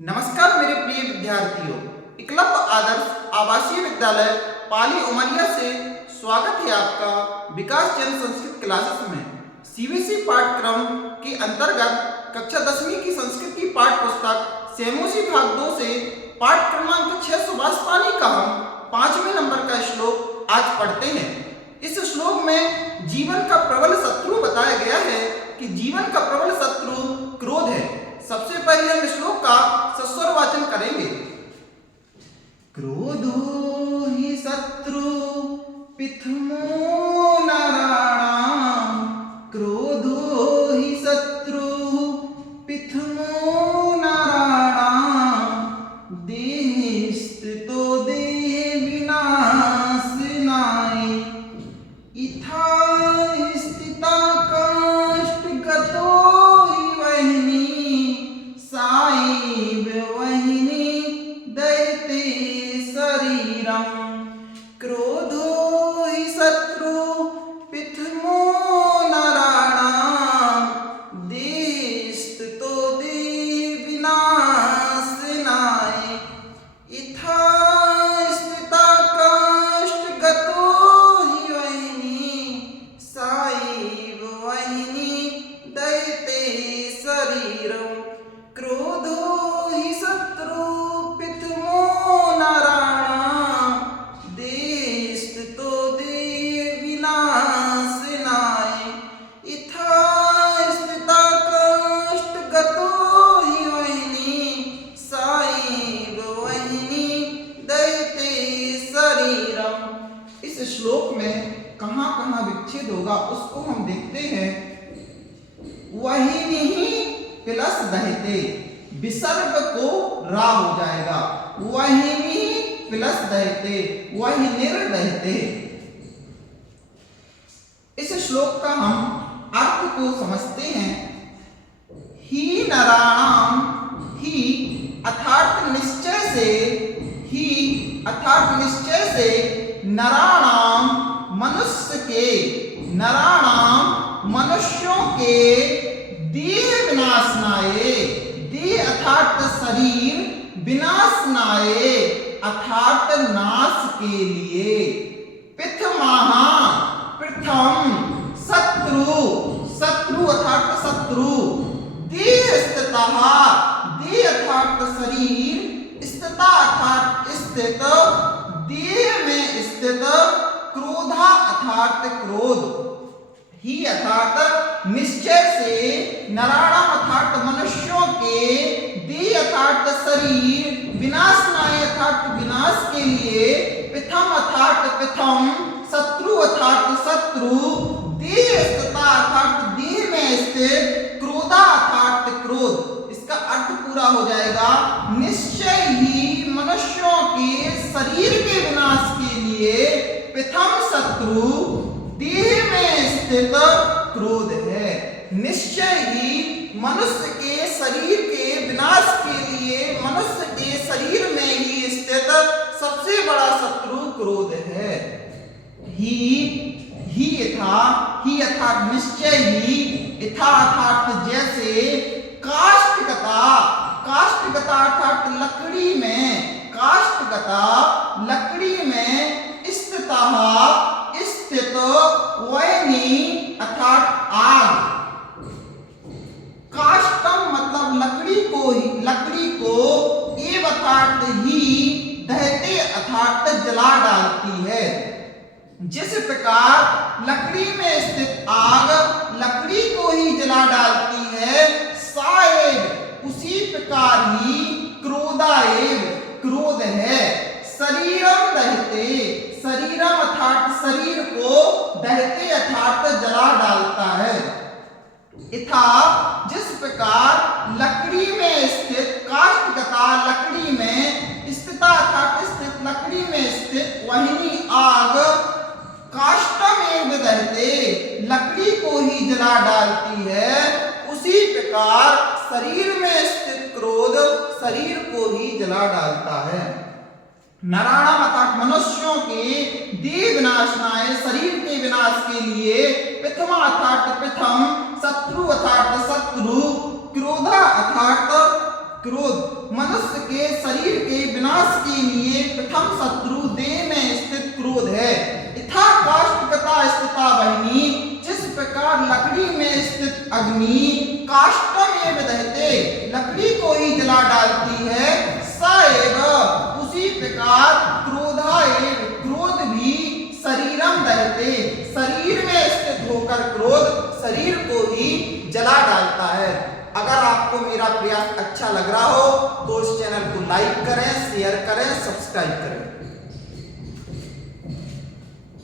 नमस्कार मेरे प्रिय विद्यार्थियों, एकलव्य आदर्श आवासीय विद्यालय पाली उमरिया से स्वागत है आपका विकास चंद संस्कृत क्लासेस में। सीबीएसई पाठ्यक्रम के अंतर्गत कक्षा 10वीं की संस्कृत की पाठ्य पुस्तक सेमोसी भाग 2 से पाठ क्रमांक 622 पानी का हम 5वें नंबर का श्लोक आज पढ़ते हैं। इस श्लोक में जीवन का प्रबल शत्रु बताया गया है कि जीवन का प्रबल शत्रु क्रोध है। सबसे पहले हम श्लोक का सस्वर वाचन करेंगे। क्रोधो हि शत्रु पिथमो नराणाम, क्रोधो हि शत्रु पिथमो नराणाम, देहे स्थितो देहे विनाशनाय, इथा स्थिता कष्टगतो हि वह्नि, साइब वह्नि दैते शरीरम। क्रोधो हि शत्रु पिथमो नराणाम, देहे स्थितो देहे विनाशनाय, इथा स्थिता कष्टगतो हि वह्नि, साइब वह्नि दैते शरीरम। क्रोधो हि शत्रु पिथमो नराणाम, देहे स्थितो देहे विनाशनाय, इथा स्थिता कष्टगतो हि वह्नि, साइब वह्नि दैते शरीरम। इस श्लोक में कहाँ कहाँ विच्छेद होगा उसको हम देखते हैं। वह्नि प्लस दहते, विसर्ग को रा हो जाएगा। वह्नि प्लस दहते, वह्निर दहते। इस श्लोक का हम अर्थ को समझते हैं। ही नराणाम, ही अर्थात निश्चय से, ही अर्थात निश्चय से, नराणाम मनुष्य के, नराणाम मनुष्यों के, देह विनाशनाये, देह अर्थात शरीर, विनाशनाये अर्थात नाश के लिए, पिथमाहा प्रथम, शत्रु, शत्रु अर्थात शत्रु, देह स्थितः, देह अर्थात शरीर, स्थिता अर्थात स्थित, देह में स्थित, क्रोधा अर्थात क्रोध, ही अर्थात निश्चय से, नराणाम अर्थात मनुष्यों के, देह अर्थात शरीर, विनाशनाय अर्थात विनाश के लिए, पिथम अर्थात पिथम, शत्रु अर्थात शत्रु, देह स्थिता अर्थात देह में स्थित, क्रोधा अर्थात क्रोध। इसका अर्थ पूरा हो जाएगा। निश्चय ही मनुष्यों के शरीर के विनाश के लिए प्रथम शत्रु देह में स्थित क्रोध है। निश्चय ही मनुष्य के शरीर के विनाश के लिए, मनुष्य के शरीर में ही स्थित सबसे बड़ा शत्रु क्रोध है। ही अर्थात निश्चय ही, इथा अर्थात जैसे, काष्ठगता, काष्ठगता अर्थात लकड़ी में, काष्ठगता लकड़ी में, स्थितः स्थित, वह्नि अर्थात आग। काष्ठम मतलब लकड़ी को ही, लकड़ी को, एव अर्थात ही, दहते अर्थात जला डालती है। जिस प्रकार लकड़ी में स्थित आग लकड़ी को ही जला डालती है, साएव उसी प्रकार ही, क्रोधाएव क्रोध है, शरीरम दहते, शरीरम अर्थात शरीर को, दहते अर्थात जला डालता है। इथा जिस प्रकार लकड़ी में स्थित, काष्ठगता लकड़ी में, स्थिता अर्थात स्थित लकड़ी में स्थित, वह्नि आग, काष्ठम एव दहते लकड़ी को ही जला डालती है, उसी प्रकार शरीर में स्थित क्रोध शरीर को ही जला डालता है। नराणाम अर्थात मनुष्यों के, देह विनाशनाय शरीर के विनाश के लिए, प्रथमा अर्थात प्रथम, शत्रु अर्थात शत्रु, क्रोधा अर्थात क्रोध मनुष्य के शरीर के विनाश के लिए प्रथम शत्रु देह में स्थित क्रोध है। यथा काष्ठगता स्थिता वह्नि, जिस प्रकार लकड़ी में स्थित अग्नि काष्ठम एव दहते, लकड़ी को ही जला डालती है, स एव उसी प्रकार क्रोधा एव क्रोध भी शरीरम दहते, शरीर में स्थित होकर क्रोध शरीर को ही जला डालता है। अगर आपको मेरा प्रयास अच्छा लग रहा हो तो इस चैनल को लाइक करें, शेयर करें, सब्सक्राइब करें।